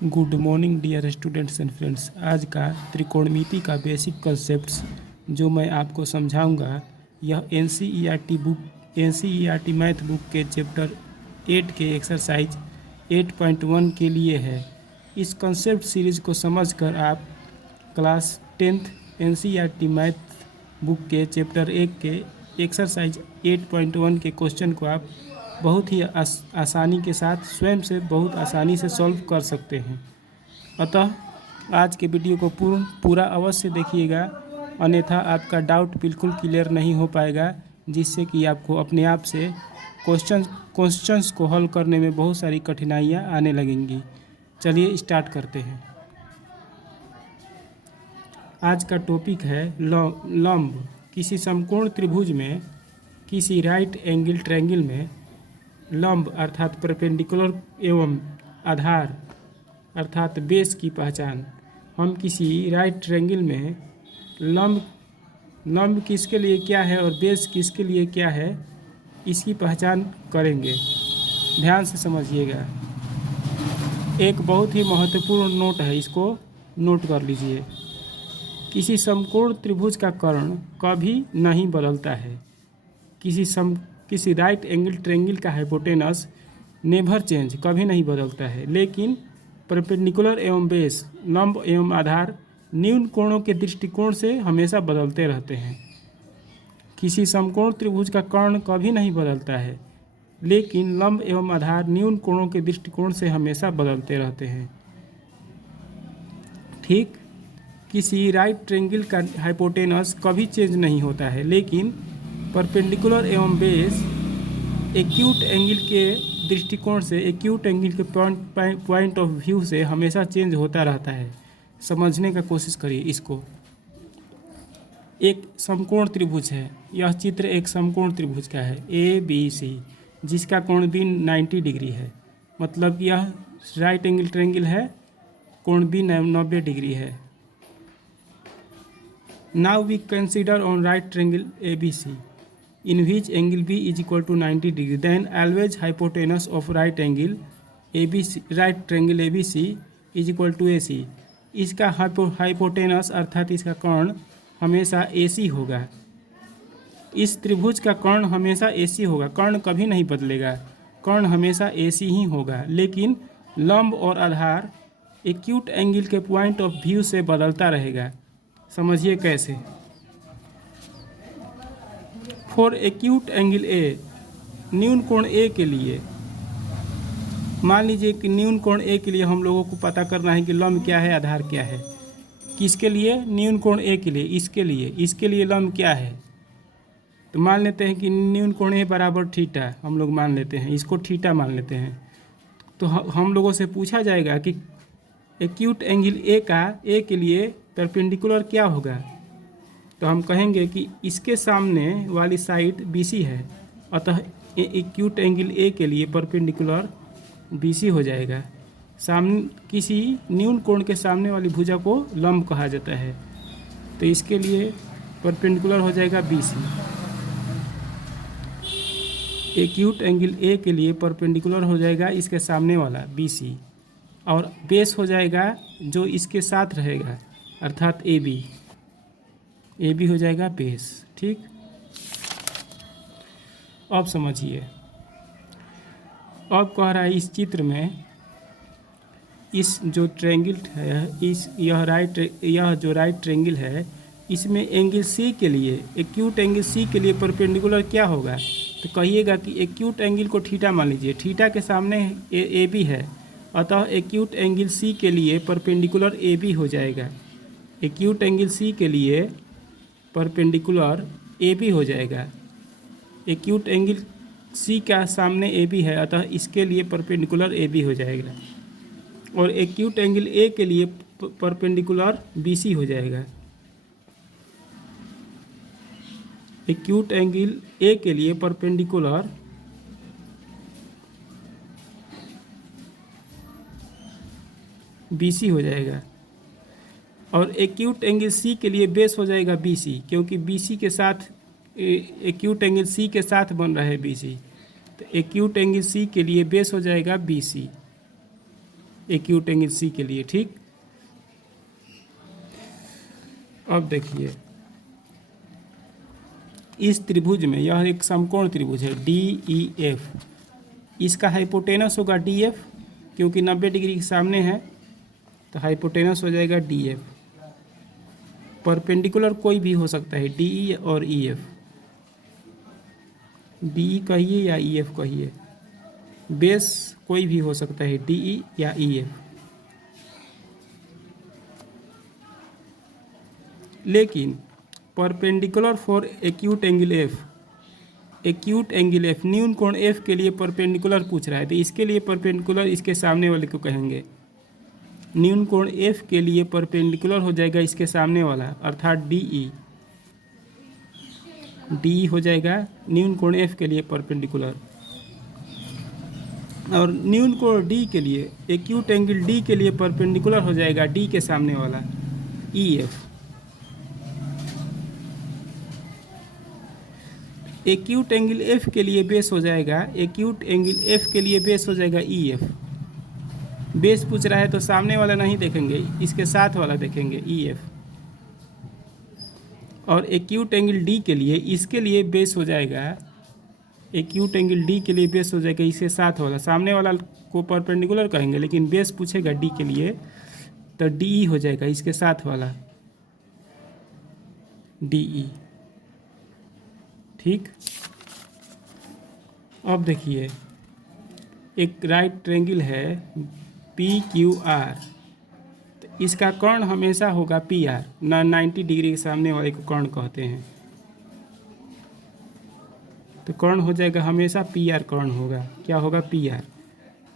Good morning dear students and friends. आज का त्रिकोणमिति का बेसिक कंसेप्ट्स जो मैं आपको समझाऊंगा, यह N C E R T math book के चैप्टर 8 के एक्सरसाइज 8.1 के लिए है। इस कंसेप्ट सीरीज को समझकर आप class 10th NCERT math book के चैप्टर 1 के एक्सरसाइज 8.1 के क्वेश्चन को आप बहुत ही आसानी के साथ स्वयं से बहुत आसानी से सॉल्व कर सकते हैं। अतः आज के वीडियो को पूरा अवश्य देखिएगा, अन्यथा आपका डाउट बिल्कुल क्लियर नहीं हो पाएगा, जिससे कि आपको अपने आप से क्वेश्चंस को हल करने में बहुत सारी कठिनाइयाँ आने लगेंगी। चलिए स्टार्ट करते हैं। आज का टॉपिक है लंब। किसी समकोण त्रिभुज में किसी राइट एंगल ट्रायंगल में लंब अर्थात परपेंडिकुलर एवं आधार अर्थात बेस की पहचान। हम किसी राइट ट्रायंगल में लंब किसके लिए क्या है और बेस किसके लिए क्या है, इसकी पहचान करेंगे। ध्यान से समझिएगा, एक बहुत ही महत्वपूर्ण नोट है, इसको नोट कर लीजिए। किसी समकोण त्रिभुज का कर्ण कभी नहीं बदलता है। किसी राइट एंगल ट्रायंगल का हाइपोटेनस नेवर चेंज, कभी नहीं बदलता है, लेकिन परपेंडिकुलर एवं बेस लंब एवं आधार न्यून कोणों के दृष्टिकोण से हमेशा बदलते रहते हैं। किसी समकोण त्रिभुज का कर्ण कभी नहीं बदलता है, लेकिन लंब एवं आधार न्यून कोणों के दृष्टिकोण से हमेशा बदलते रहते हैं। ठीक, किसी राइट ट्रायंगल का हाइपोटेनस कभी चेंज नहीं होता है, लेकिन परपेंडिकुलर एवं बेस एक्यूट एंगल के दृष्टिकोण से, एक्यूट एंगल के पॉइंट ऑफ व्यू से हमेशा चेंज होता रहता है। समझने का कोशिश करिए इसको। एक समकोण त्रिभुज है, यह चित्र एक समकोण त्रिभुज का है ABC, जिसका कोण भी 90 डिग्री है, मतलब यह राइट एंगल ट्रायंगल है, कोण भी 90 डिग्री है। Now we consider on right triangle ABC, in which angle B is equal to 90 degree. Then always hypotenuse of right angle ABC, right triangle ABC is equal to AC. इसका hypotenuse अर्थात इसका कर्ण हमेशा AC होगा। इस त्रिभुज का कर्ण हमेशा AC होगा, कर्ण कभी नहीं बदलेगा, कर्ण हमेशा AC ही होगा, लेकिन लंब और आधार एक्यूट एंगल के पॉइंट ऑफ व्यू से बदलता रहेगा। समझिए कैसे। फॉर एक्यूट एंगल ए, न्यून कोण ए के लिए, मान लीजिए कि न्यून कोण ए के लिए हम लोगों को पता करना है कि लंब क्या है, आधार क्या है। किसके लिए? न्यून कोण ए के लिए। इसके लिए लंब क्या है, तो मान लेते हैं कि न्यून कोण ए बराबर थीटा, हम लोग मान लेते हैं, इसको थीटा मान लेते हैं। तो हम लोगों से पूछा जाएगा कि एक्यूट एंगल ए के लिए परपेंडिकुलर क्या होगा, तो हम कहेंगे कि इसके सामने वाली साइड BC है, अतः एक्यूट एंगल ए के लिए परपेंडिकुलर BC हो जाएगा। सामने किसी न्यून कोण के सामने वाली भुजा को लंब कहा जाता है, तो इसके लिए परपेंडिकुलर हो जाएगा BC। एक्यूट एंगल ए के लिए परपेंडिकुलर हो जाएगा इसके सामने वाला BC, और बेस हो जाएगा जो इसके साथ रहेगा अर्थात AB हो जाएगा बेस। ठीक, अब समझिए। अब कह रहा है इस चित्र में, इस जो ट्रायंगल है, यह जो राइट ट्रायंगल है, इसमें एंगल C के लिए, एक्यूट एंगल C के लिए परपेंडिकुलर क्या होगा, तो कहिएगा कि एक्यूट एंगल को थीटा मान लीजिए, थीटा के सामने AB है, अतः एक्यूट एंगल C के लिए परपेंडिकुलर AB हो जाएगा। एक्यूट एंगल C के लिए परपेंडिकुलर AB हो जाएगा। एक्यूट एंगल C का सामने AB है, अतः इसके लिए परपेंडिकुलर AB हो जाएगा, और एक्यूट एंगल A के लिए परपेंडिकुलर BC हो जाएगा। एक्यूट एंगल A के लिए परपेंडिकुलर BC हो जाएगा, और एक्यूट एंगल C के लिए बेस हो जाएगा BC, क्योंकि BC के साथ एक्यूट एंगल C के साथ बन रहा है BC, तो एक्यूट एंगल C के लिए बेस हो जाएगा BC। एक्यूट एंगल सी के लिए। ठीक, अब देखिए इस त्रिभुज में यह एक समकोण त्रिभुज है डी ई एफ, इसका हाइपोटेनस होगा डी एफ, क्योंकि 90 डिग्री के सामने है तो हाइपोटेनस हो जाएगा डी एफ। परपेंडिकुलर कोई भी हो सकता है, डी ई और ई एफ, डी ई कहिए या ई एफ कहिए, बेस कोई भी हो सकता है, डी ई या ई एफ। लेकिन perpendicular for acute angle F, acute angle F न्यून कोण एफ के लिए परपेंडिकुलर पूछ रहा है, तो इसके लिए परपेंडिकुलर इसके सामने वाले को कहेंगे। न्यून कोण एफ के लिए परपेंडिकुलर हो जाएगा इसके सामने वाला, अर्थात डी ई, डी हो जाएगा न्यून कोण एफ के लिए परपेंडिकुलर। और न्यून कोण डी के लिए, एक्यूट एंगल डी के लिए परपेंडिकुलर हो जाएगा डी के सामने वाला E F. Acute angle F के लिए बेस हो जाएगा, एक्यूट एंगल एफ के लिए बेस हो जाएगा ई एफ। बेस पूछ रहा है तो सामने वाला नहीं देखेंगे, इसके साथ वाला देखेंगे ई एफ। और एक्यूट एंगल डी के लिए, इसके लिए बेस हो जाएगा, एक्यूट एंगल डी के लिए बेस हो जाएगा इसके साथ वाला, सामने वाला को परपेंडिकुलर कहेंगे लेकिन बेस पूछेगा डी के लिए तो डी ई हो जाएगा इसके साथ वाला डी ई। ठीक, अब देखिए एक राइट ट्रायंगल है पी क्यू आर, तो इसका कर्ण हमेशा होगा पी आर, 90 डिग्री के सामने वाले को कर्ण कहते हैं। तो कर्ण हो जाएगा हमेशा पी आर, कर्ण होगा, क्या होगा पी आर।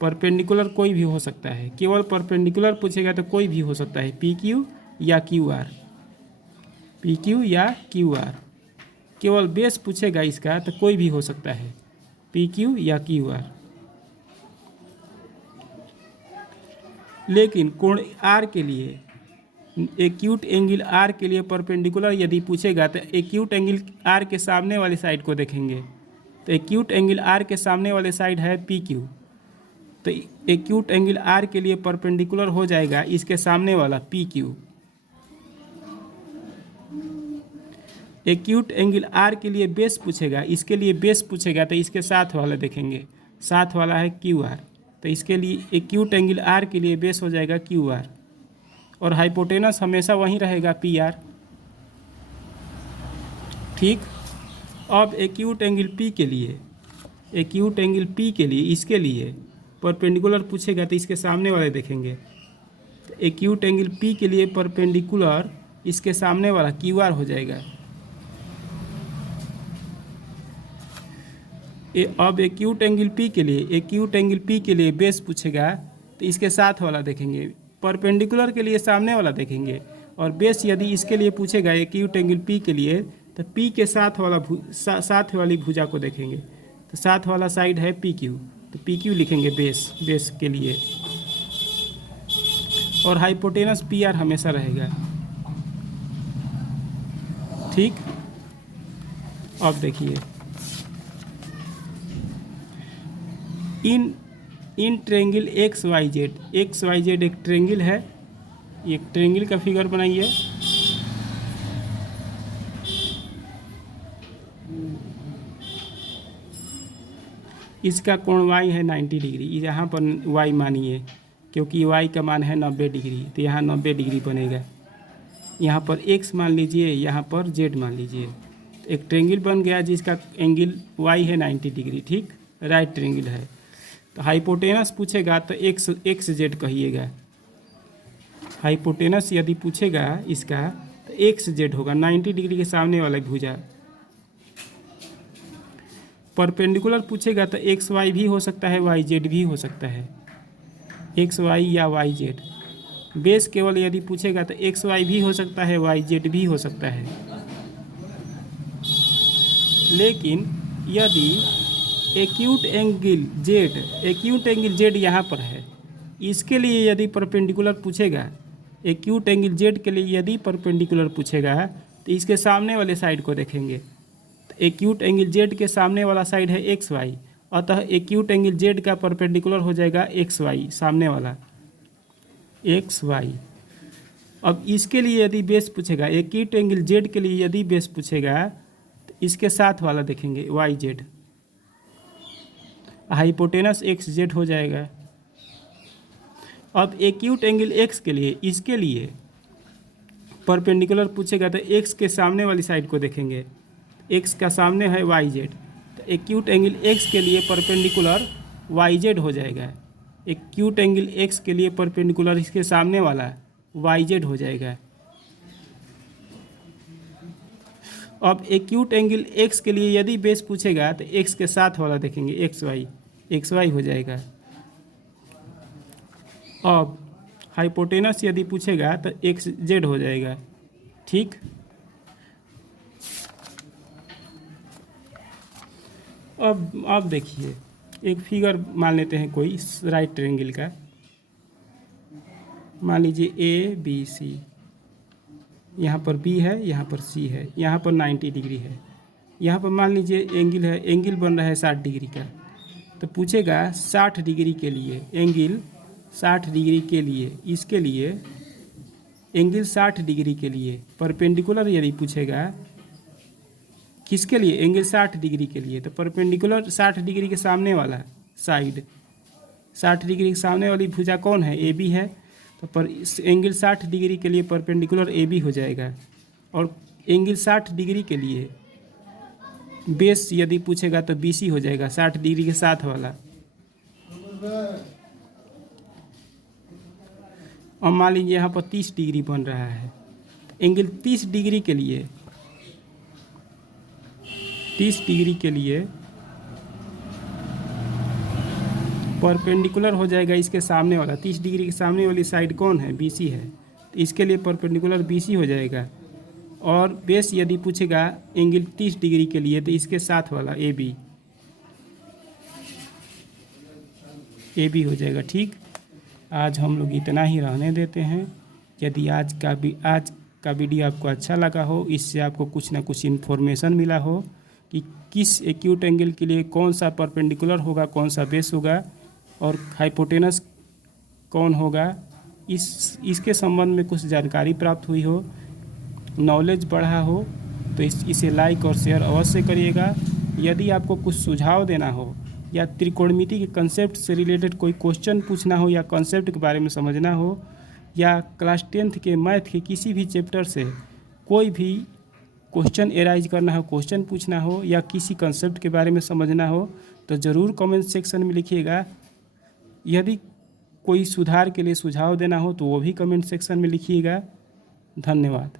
परपेंडिकुलर कोई भी हो सकता है, केवल परपेंडिकुलर पूछेगा तो कोई भी हो सकता है, पी क्यू या क्यू आर, पी क्यू या क्यू आर। केवल बेस पूछेगा इसका तो कोई भी हो सकता है, पी क्यू या क्यू आर। लेकिन कोण आर के लिए, एक्यूट एंगल आर के लिए परपेंडिकुलर यदि पूछेगा तो एक्यूट एंगल आर के सामने वाले साइड को देखेंगे। तो एक्यूट एंगल आर के सामने वाले साइड है पी क्यू, तो एक्यूट एंगल आर के लिए परपेंडिकुलर हो जाएगा इसके सामने वाला P Q. Acute angle R के लिए बेस पूछेगा, इसके लिए बेस पूछेगा तो इसके साथ वाला देखेंगे, साथ वाला है क्यू आर, तो इसके लिए एक्यूट एंगल आर के लिए बेस हो जाएगा क्यू आर। और हाइपोटेनस हमेशा वहीं रहेगा पी आर। ठीक, अब एक्यूट एंगल पी के लिए, एक्यूट एंगल पी के लिए, इसके लिए परपेंडिकुलर पूछेगा तो इसके सामने वाले देखेंगे। तो एक्यूट एंगल पी के लिए परपेंडिकुलर इसके सामने वाला क्यू आर हो जाएगा। अब एक्यूट एंगल पी के लिए, एक्यूट एंगल पी के लिए बेस पूछेगा तो इसके साथ वाला देखेंगे, परपेंडिकुलर के लिए सामने वाला देखेंगे। और बेस यदि इसके लिए पूछेगा एक्यूट एंगल पी के लिए तो पी के साथ वाला साथ वाली भुजा को देखेंगे, तो साथ वाला साइड है पी क्यू, तो पी क्यू लिखेंगे बेस, बेस के लिए। और हाइपोटेनस पी आर हमेशा रहेगा। ठीक, अब देखिए in triangle X Y Z एक ट्रेंगल है, एक ट्रेंगल का फिगर बनाइए। इसका कोण y है 90 डिग्री, यहाँ पर y मानिए, क्योंकि y का मान है 90 डिग्री, तो यहाँ 90 डिग्री बनेगा। यहाँ पर x मान लीजिए, यहाँ पर z मान लीजिए, तो एक ट्रेंगल बन गया जिसका एंगल y है 90 डिग्री। ठीक, राइट ट्रेंगल है। तो हाइपोटेनस पूछेगा तो एक्स जेड कहिएगा। हाइपोटेनस यदि पूछेगा इसका तो एक्स जेड होगा, 90 डिग्री के सामने वाला भुजा। परपेंडिकुलर पूछेगा तो एक्स वाई भी हो सकता है, वाई जेड भी हो सकता है, एक्स वाई या वाई जेड। बेस केवल यदि पूछेगा तो एक्स वाई भी हो सकता है, वाई जेड भी हो सकता है। लेकिन यदि एक्यूट एंगल जेड यहाँ पर है, इसके लिए यदि परपेंडिकुलर पूछेगा, एक्यूट एंगल जेड के लिए यदि परपेंडिकुलर पूछेगा तो इसके सामने वाले साइड को देखेंगे। तो एक्यूट एंगल जेड के सामने वाला साइड है एक्स वाई, अतः एक्यूट एंगल जेड का परपेंडिकुलर हो जाएगा एक्स वाई सामने वाला, एक्स वाई। अब इसके लिए यदि बेस पूछेगा, एक्यूट एंगल जेड के लिए यदि बेस पूछेगा तो इसके साथ वाला देखेंगे Y Z, hypotenuse X Z हो जाएगा। अब एक्यूट एंगल एक्स के लिए, इसके लिए परपेंडिकुलर पूछेगा तो एक्स के सामने वाली साइड को देखेंगे, एक्स का सामने है वाई जेड, तो एक्यूट एंगल एक्स के लिए परपेंडिकुलर वाई जेड हो जाएगा। एक्यूट एंगल एक्स के लिए परपेंडिकुलर इसके सामने वाला वाई जेड हो जाएगा। अब एक्यूट एंगल एक्स के लिए यदि बेस पूछेगा तो एक्स के साथ वाला देखेंगे एक्स वाई हो जाएगा। अब हाइपोटेनस यदि पूछेगा तो एक्स जेड हो जाएगा। ठीक, अब देखिए एक फिगर मान लेते हैं कोई राइट ट्रायंगल का, मान लीजिए ए बी सी, यहाँ पर बी है, यहाँ पर सी है, यहाँ पर 90 डिग्री है, यहाँ पर मान लीजिए एंगल है, एंगल बन रहा है 60 डिग्री का। तो पूछेगा 60 डिग्री के लिए एंगल 60 डिग्री के लिए, इसके लिए एंगल 60 डिग्री के लिए परपेंडिकुलर यदि पूछेगा, किसके लिए एंगल 60 डिग्री के लिए, तो परपेंडिकुलर 60 डिग्री के सामने वाला साइड, 60 डिग्री के सामने वाली भुजा कौन है, ए बी है, तो पर इस एंगल 60 डिग्री के लिए परपेंडिकुलर ए बी हो जाएगा। और एंगल 60 डिग्री के लिए बेस यदि पूछेगा तो बी सी हो जाएगा, 60 डिग्री के साथ वाला। और मान लीजिए यहाँ पर 30 डिग्री बन रहा है, एंगल 30 डिग्री के लिए, 30 डिग्री के लिए परपेंडिकुलर हो जाएगा इसके सामने वाला, 30 डिग्री के सामने वाली साइड कौन है, बी सी है, तो इसके लिए परपेंडिकुलर बी सी हो जाएगा। और बेस यदि पूछेगा एंगल 30 डिग्री के लिए तो इसके साथ वाला ए बी हो जाएगा। ठीक, आज हम लोग इतना ही रहने देते हैं। यदि आज का वीडियो आपको अच्छा लगा हो, इससे आपको कुछ ना कुछ इन्फॉर्मेशन मिला हो कि किस एक्यूट एंगल के लिए कौन सा परपेंडिकुलर होगा, कौन सा बेस होगा और हाइपोटेनस कौन होगा, इसके संबंध में कुछ जानकारी प्राप्त हुई हो, नॉलेज बढ़ा हो, तो इसे लाइक और शेयर अवश्य करिएगा। यदि आपको कुछ सुझाव देना हो या त्रिकोणमिति के कंसेप्ट से रिलेटेड कोई क्वेश्चन पूछना हो या कंसेप्ट के बारे में समझना हो या क्लास 10th के मैथ के किसी भी चैप्टर से कोई भी क्वेश्चन एराइज करना हो, क्वेश्चन पूछना हो या किसी कंसेप्ट के बारे में समझना हो तो ज़रूर कमेंट सेक्शन में लिखिएगा। यदि कोई सुधार के लिए सुझाव देना हो तो वो भी कमेंट सेक्शन में लिखिएगा। धन्यवाद।